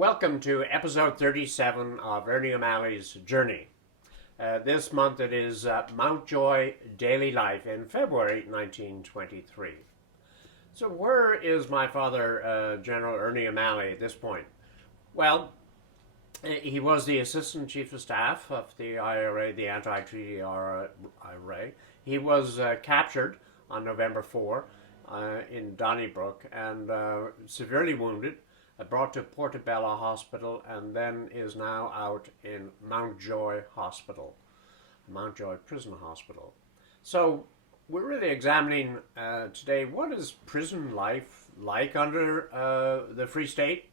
Welcome to episode 37 of Ernie O'Malley's Journey. This month it is Mountjoy Daily Life in February 1923. So where is my father, General Ernie O'Malley, at this point? Well, he was the Assistant Chief of Staff of the IRA, the Anti-Treaty IRA. He was captured on November 4 in Donnybrook and severely wounded, brought to Portobello Hospital, and then is now out in Mountjoy Hospital, Mountjoy Prison Hospital. So we're really examining today what is prison life like under the Free State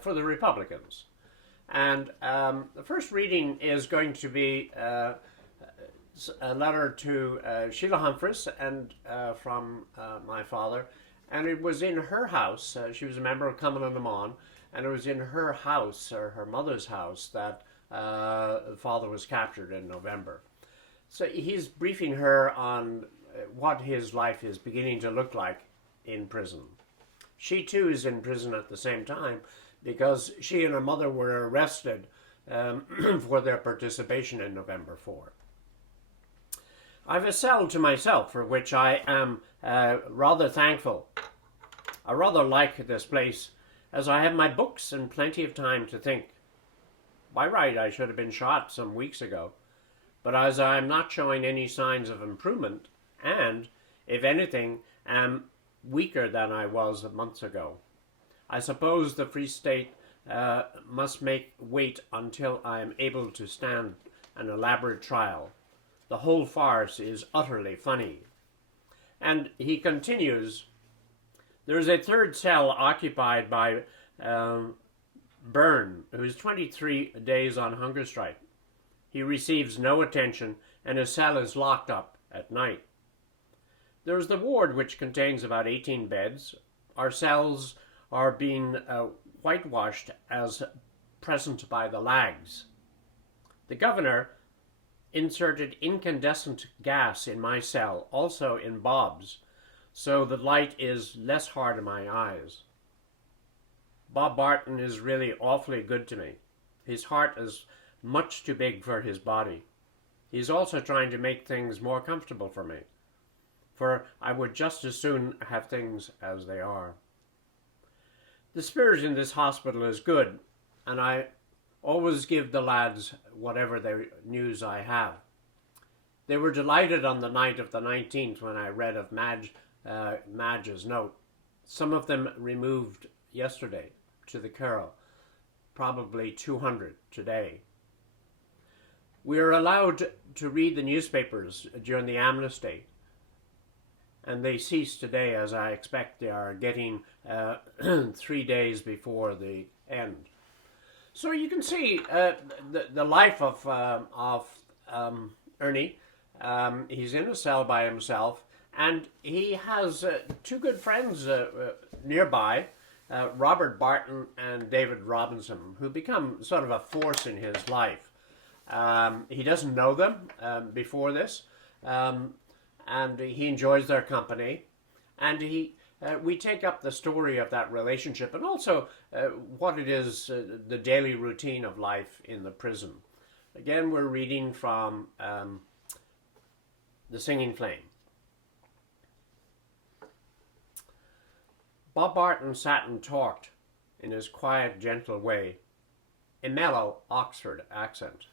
for the Republicans. And the first reading is going to be a letter to Sheila Humphreys and from my father. And it was in her house, she was a member of Cumann and Lamon, and it was in her house, or her mother's house, that father was captured in November. So he's briefing her on what his life is beginning to look like in prison. She too is in prison at the same time because she and her mother were arrested for their participation in November 4. I've a cell to myself, for which I am rather thankful. I rather like this place, as I have my books and plenty of time to think. By right, I should have been shot some weeks ago, but as I am not showing any signs of improvement, and, if anything, am weaker than I was months ago, I suppose the Free State must wait until I am able to stand an elaborate trial. The whole farce is utterly funny. And he continues, there is a third cell occupied by Byrne, who is 23 days on hunger strike. He receives no attention, and his cell is locked up at night. There is the ward, which contains about 18 beds. Our cells are being whitewashed as present by the lags. The governor inserted incandescent gas in my cell, also in Bob's, so the light is less hard on my eyes. Bob Barton is really awfully good to me. His heart is much too big for his body. He's also trying to make things more comfortable for me, for I would just as soon have things as they are. The spirit in this hospital is good, and I always give the lads whatever news I have. They were delighted on the night of the 19th when I read of Madge's note. Some of them removed yesterday to the Curragh, probably 200 today. We are allowed to read the newspapers during the amnesty, and they cease today, as I expect they are getting 3 days before the end. So you can see the life of Ernie. He's in a cell by himself, and he has two good friends nearby, Robert Barton and David Robinson, who become sort of a force in his life. He doesn't know them before this, and he enjoys their company, and we take up the story of that relationship and also what it is, the daily routine of life in the prison. Again, we're reading from The Singing Flame. Bob Barton sat and talked in his quiet, gentle way, a mellow Oxford accent.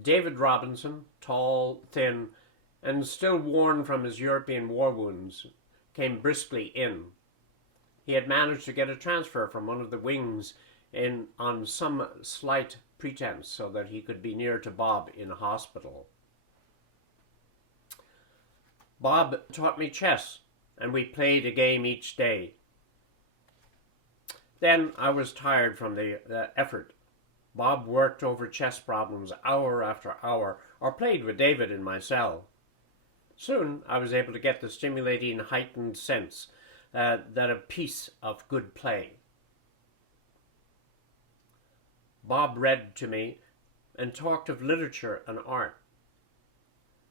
David Robinson, tall, thin, and still worn from his European war wounds, came briskly in. He had managed to get a transfer from one of the wings on some slight pretense so that he could be near to Bob in hospital. Bob taught me chess, and we played a game each day. Then I was tired from the effort. Bob worked over chess problems hour after hour, or played with David in my cell. Soon I was able to get the stimulating, heightened sense that a piece of good play. Bob read to me and talked of literature and art.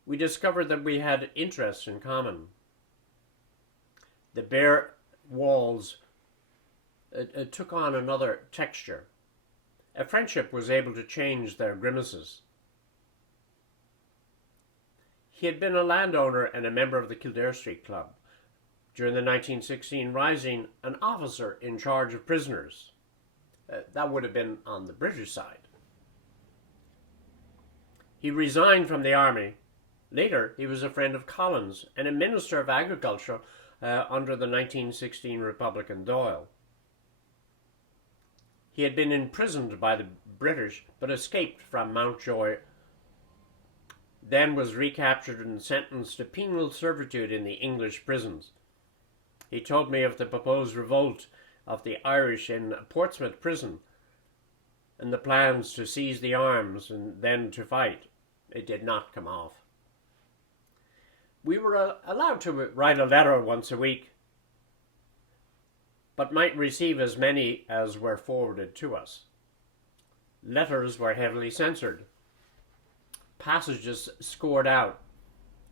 We discovered that we had interests in common. The bare walls took on another texture. A friendship was able to change their grimaces. He had been a landowner and a member of the Kildare Street Club. During the 1916 Rising, an officer in charge of prisoners. That would have been on the British side. He resigned from the army. Later, he was a friend of Collins and a Minister of Agriculture under the 1916 Republican Doyle. He had been imprisoned by the British but escaped from Mountjoy, then was recaptured and sentenced to penal servitude in the English prisons. He told me of the proposed revolt of the Irish in Portsmouth prison and the plans to seize the arms and then to fight. It did not come off. We were allowed to write a letter once a week, but might receive as many as were forwarded to us. Letters were heavily censored, passages scored out,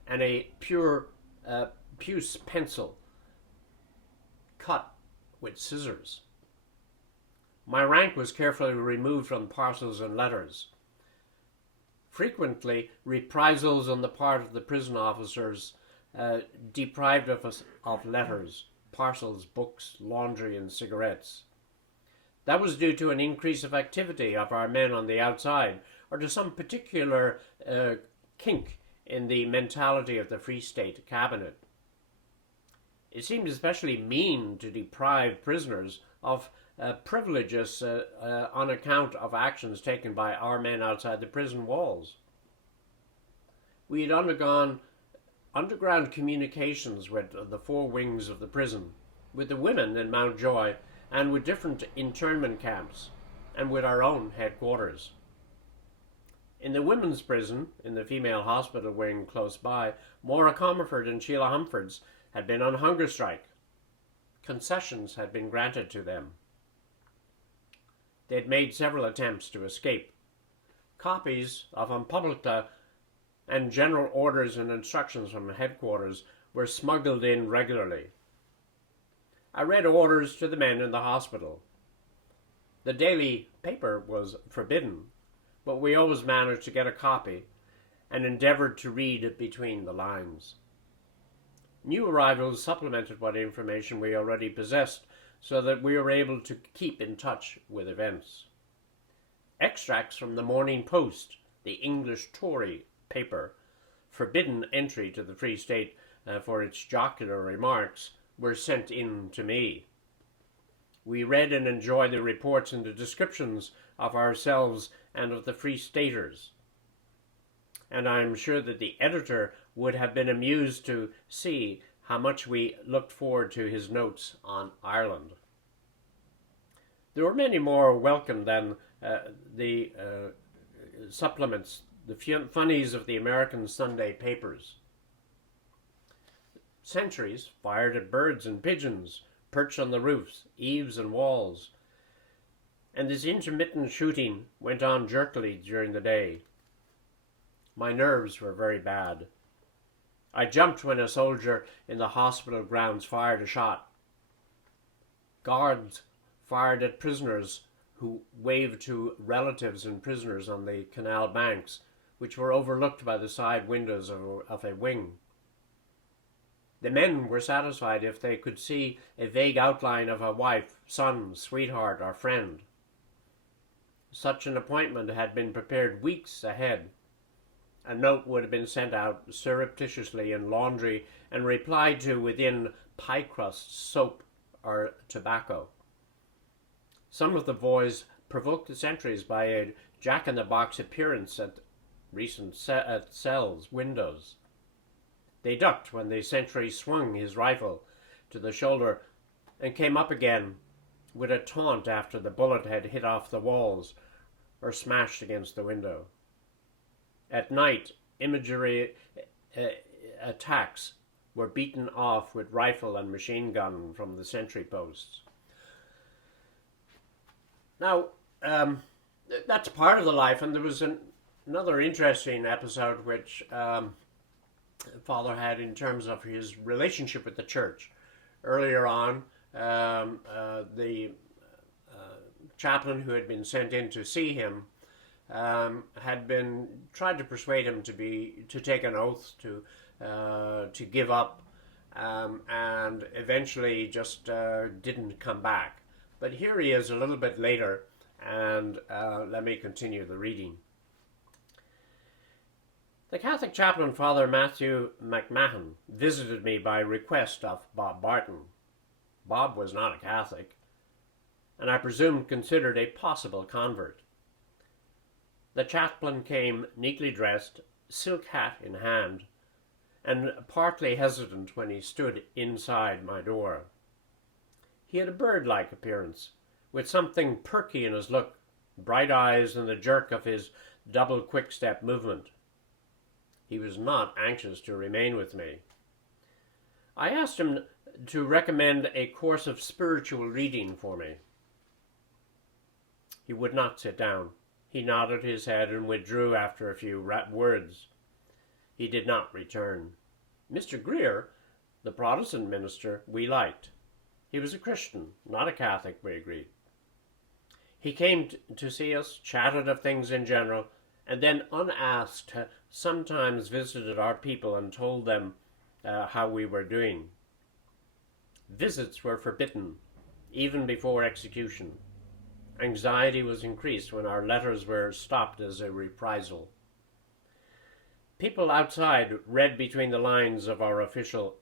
and a pure puce pencil cut with scissors. My rank was carefully removed from parcels and letters. Frequently, reprisals on the part of the prison officers deprived of us of letters, parcels, books, laundry, and cigarettes. That was due to an increase of activity of our men on the outside, or to some particular kink in the mentality of the Free State cabinet. It seemed especially mean to deprive prisoners of privileges on account of actions taken by our men outside the prison walls. We had undergone underground communications with the four wings of the prison, with the women in Mountjoy, and with different internment camps, and with our own headquarters. In the women's prison, in the female hospital wing close by, Maura Comerford and Sheila Humfords had been on hunger strike. Concessions had been granted to them. They had made several attempts to escape. Copies of Unpublicta and general orders and instructions from headquarters were smuggled in regularly. I read orders to the men in the hospital. The daily paper was forbidden, but we always managed to get a copy and endeavored to read between the lines. New arrivals supplemented what information we already possessed, so that we were able to keep in touch with events. Extracts from the Morning Post, the English Tory paper, forbidden entry to the Free State for its jocular remarks, were sent in to me. We read and enjoyed the reports and the descriptions of ourselves and of the Free Staters, and I am sure that the editor would have been amused to see how much we looked forward to his notes on Ireland. There were many more welcome than the supplements, the funnies of the American Sunday papers. Sentries fired at birds and pigeons, perched on the roofs, eaves, and walls, and this intermittent shooting went on jerkily during the day. My nerves were very bad. I jumped when a soldier in the hospital grounds fired a shot. Guards fired at prisoners who waved to relatives and prisoners on the canal banks, which were overlooked by the side windows of a wing. The men were satisfied if they could see a vague outline of a wife, son, sweetheart, or friend. Such an appointment had been prepared weeks ahead. A note would have been sent out surreptitiously in laundry and replied to within pie crust, soap, or tobacco. Some of the boys provoked the sentries by a jack-in-the-box appearance at recent cells' windows. They ducked when the sentry swung his rifle to the shoulder and came up again with a taunt after the bullet had hit off the walls or smashed against the window. At night, imagery attacks were beaten off with rifle and machine gun from the sentry posts. Now, that's part of the life, and there was another interesting episode which Father had in terms of his relationship with the church. Earlier on, the chaplain who had been sent in to see him had been tried to persuade him to take an oath to give up, and eventually just didn't come back. But here he is a little bit later, and let me continue the reading. The Catholic chaplain, Father Matthew McMahon, visited me by request of Bob Barton. Bob was not a Catholic, and I presume considered a possible convert. The chaplain came neatly dressed, silk hat in hand, and partly hesitant when he stood inside my door. He had a bird-like appearance, with something perky in his look, bright eyes, and the jerk of his double quick-step movement. He was not anxious to remain with me. I asked him to recommend a course of spiritual reading for me. He would not sit down. He nodded his head and withdrew after a few words. He did not return. Mr. Greer, the Protestant minister, we liked. He was a Christian, not a Catholic, we agreed. He came to see us, chatted of things in general, and then, unasked, sometimes visited our people and told them how we were doing. Visits were forbidden, even before execution. Anxiety was increased when our letters were stopped as a reprisal. People outside read between the lines of our official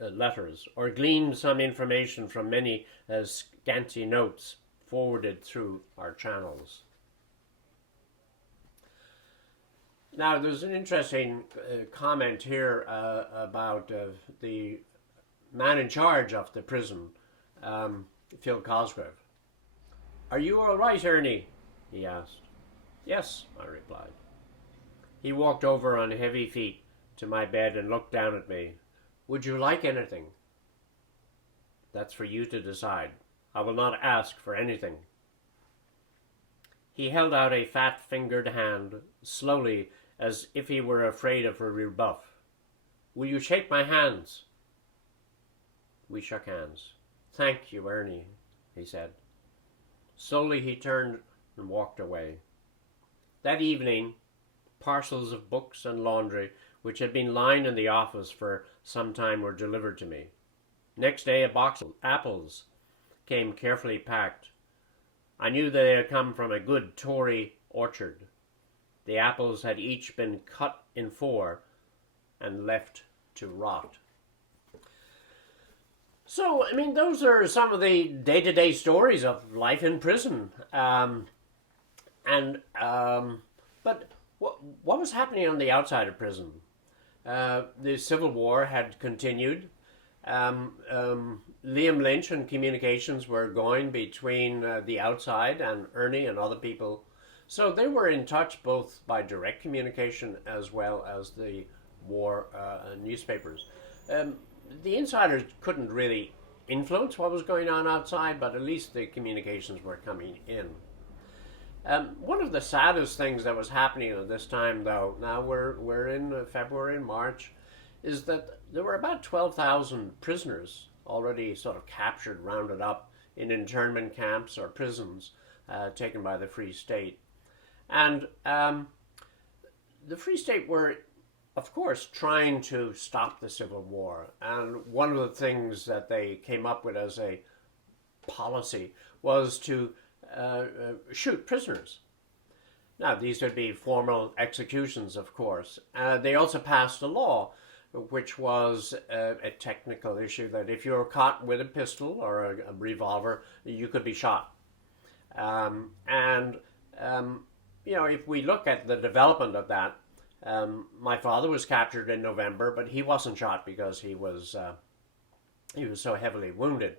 letters, or gleaned some information from many scanty notes forwarded through our channels. Now, there's an interesting comment here about the man in charge of the prison, Phil Cosgrave. "Are you all right, Ernie?" he asked. "Yes," I replied. He walked over on heavy feet to my bed and looked down at me. "Would you like anything?" "That's for you to decide. I will not ask for anything." He held out a fat-fingered hand, slowly, as if he were afraid of a rebuff. "Will you shake my hands?" We shook hands. "Thank you, Ernie," he said. Slowly he turned and walked away. That evening, parcels of books and laundry, which had been lying in the office for some time, were delivered to me. Next day, a box of apples came carefully packed. I knew they had come from a good Tory orchard. The apples had each been cut in 4 and left to rot. So, I mean, those are some of the day-to-day stories of life in prison. But what was happening on the outside of prison? The Civil War had continued. Liam Lynch and communications were going between the outside and Ernie and other people. So they were in touch both by direct communication as well as the war newspapers. The insiders couldn't really influence what was going on outside, but at least the communications were coming in. One of the saddest things that was happening at this time, though, now we're in February and March, is that there were about 12,000 prisoners already sort of captured, rounded up in internment camps or prisons taken by the Free State. And the Free State were, of course, trying to stop the Civil War. And one of the things that they came up with as a policy was to shoot prisoners. Now, these would be formal executions, of course. They also passed a law, which was a technical issue, that if you were caught with a pistol or a revolver, you could be shot. If we look at the development of that, my father was captured in November, but he wasn't shot because he was so heavily wounded.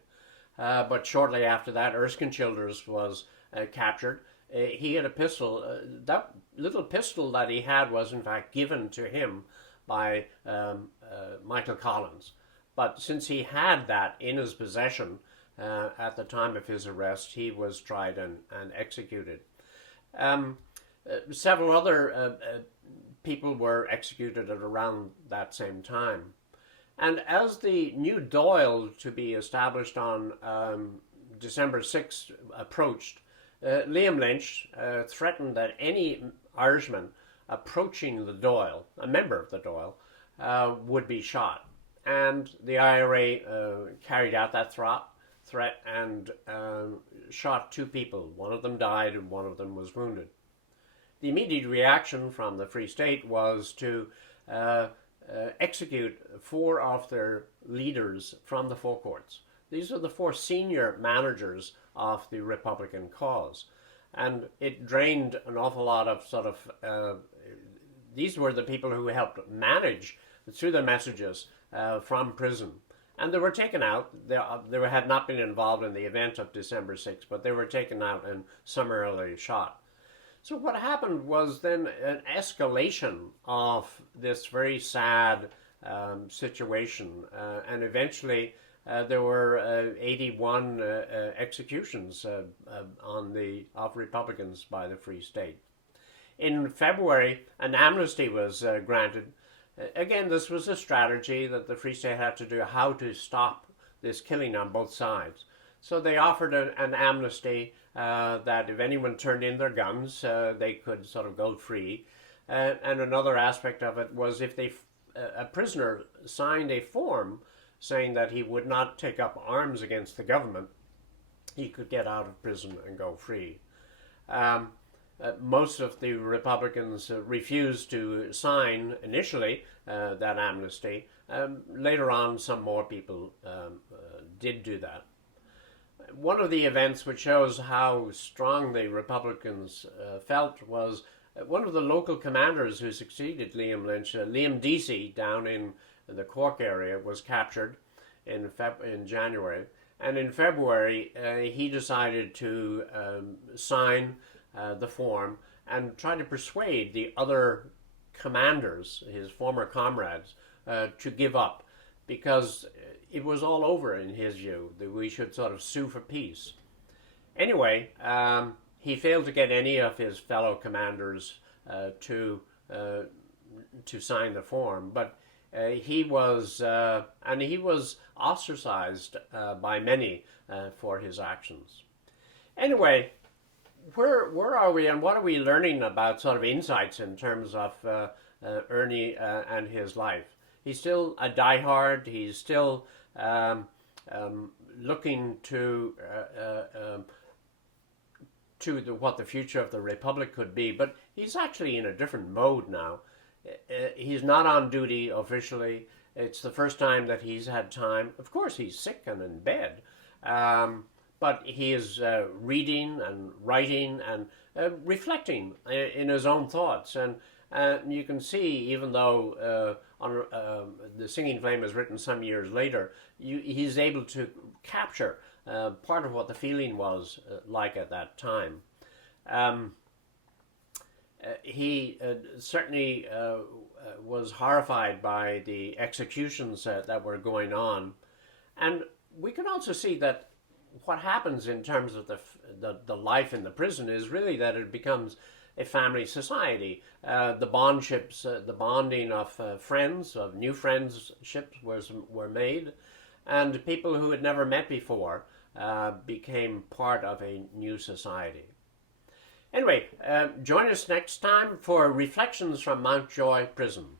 But shortly after that, Erskine Childers was captured. He had a pistol. That little pistol that he had was, in fact, given to him by Michael Collins. But since he had that in his possession at the time of his arrest, he was tried and executed. Several other people were executed at around that same time. And as the new Doyle to be established on December 6th approached, Liam Lynch threatened that any Irishman approaching the Dáil, a member of the Dáil, would be shot. And the IRA carried out that threat and shot 2 people. One of them died and one of them was wounded. The immediate reaction from the Free State was to execute 4 of their leaders from the forecourts. These are the 4 senior managers of the Republican cause. And it drained an awful lot of these were the people who helped manage through the messages from prison. And they were taken out. They had not been involved in the event of December 6th, but they were taken out and summarily shot. So what happened was then an escalation of this very sad situation, and eventually there were 81 executions of Republicans by the Free State. In February, an amnesty was granted. Again, this was a strategy that the Free State had to do, how to stop this killing on both sides. So they offered an amnesty that if anyone turned in their guns, they could sort of go free. And another aspect of it was if a prisoner signed a form saying that he would not take up arms against the government, he could get out of prison and go free. Most of the Republicans refused to sign initially that amnesty. Later on, some more people did do that. One of the events which shows how strong the Republicans felt was one of the local commanders who succeeded Liam Lynch, Liam Deasy, down in the Cork area, was captured in January. And in February, he decided to sign the form and try to persuade the other commanders, his former comrades, to give up, because it was all over in his view, that we should sort of sue for peace. Anyway, he failed to get any of his fellow commanders to sign the form, but he was ostracized by many for his actions. Anyway, where are we, and what are we learning about sort of insights in terms of Ernie and his life? He's still a diehard. He's still looking to what the future of the Republic could be, but he's actually in a different mode now. He's not on duty officially. It's the first time that he's had time. Of course, he's sick and in bed, but he is reading and writing and reflecting in his own thoughts. And you can see, even though The Singing Flame is written some years later, he's able to capture part of what the feeling was like at that time. He certainly was horrified by the executions that were going on. And we can also see that what happens in terms of the life in the prison is really that it becomes a family society. The bondships, the bonding of friends, of new friendships were made, and people who had never met before became part of a new society. Anyway, join us next time for Reflections from Mountjoy Prison.